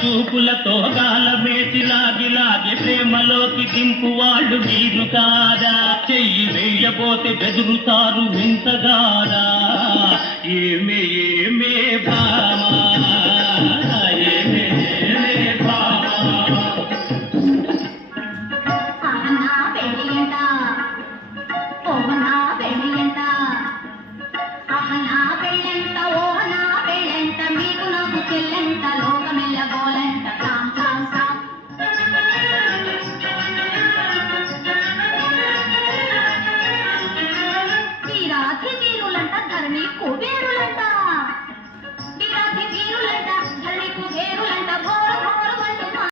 చూపులతో గాలమేసి లాగి ప్రేమలోకి దింపు వాళ్ళు మీరు కాదా చెయ్యి వేయబోతే బెదురుతారు వింతగారా ఏమే ఏమే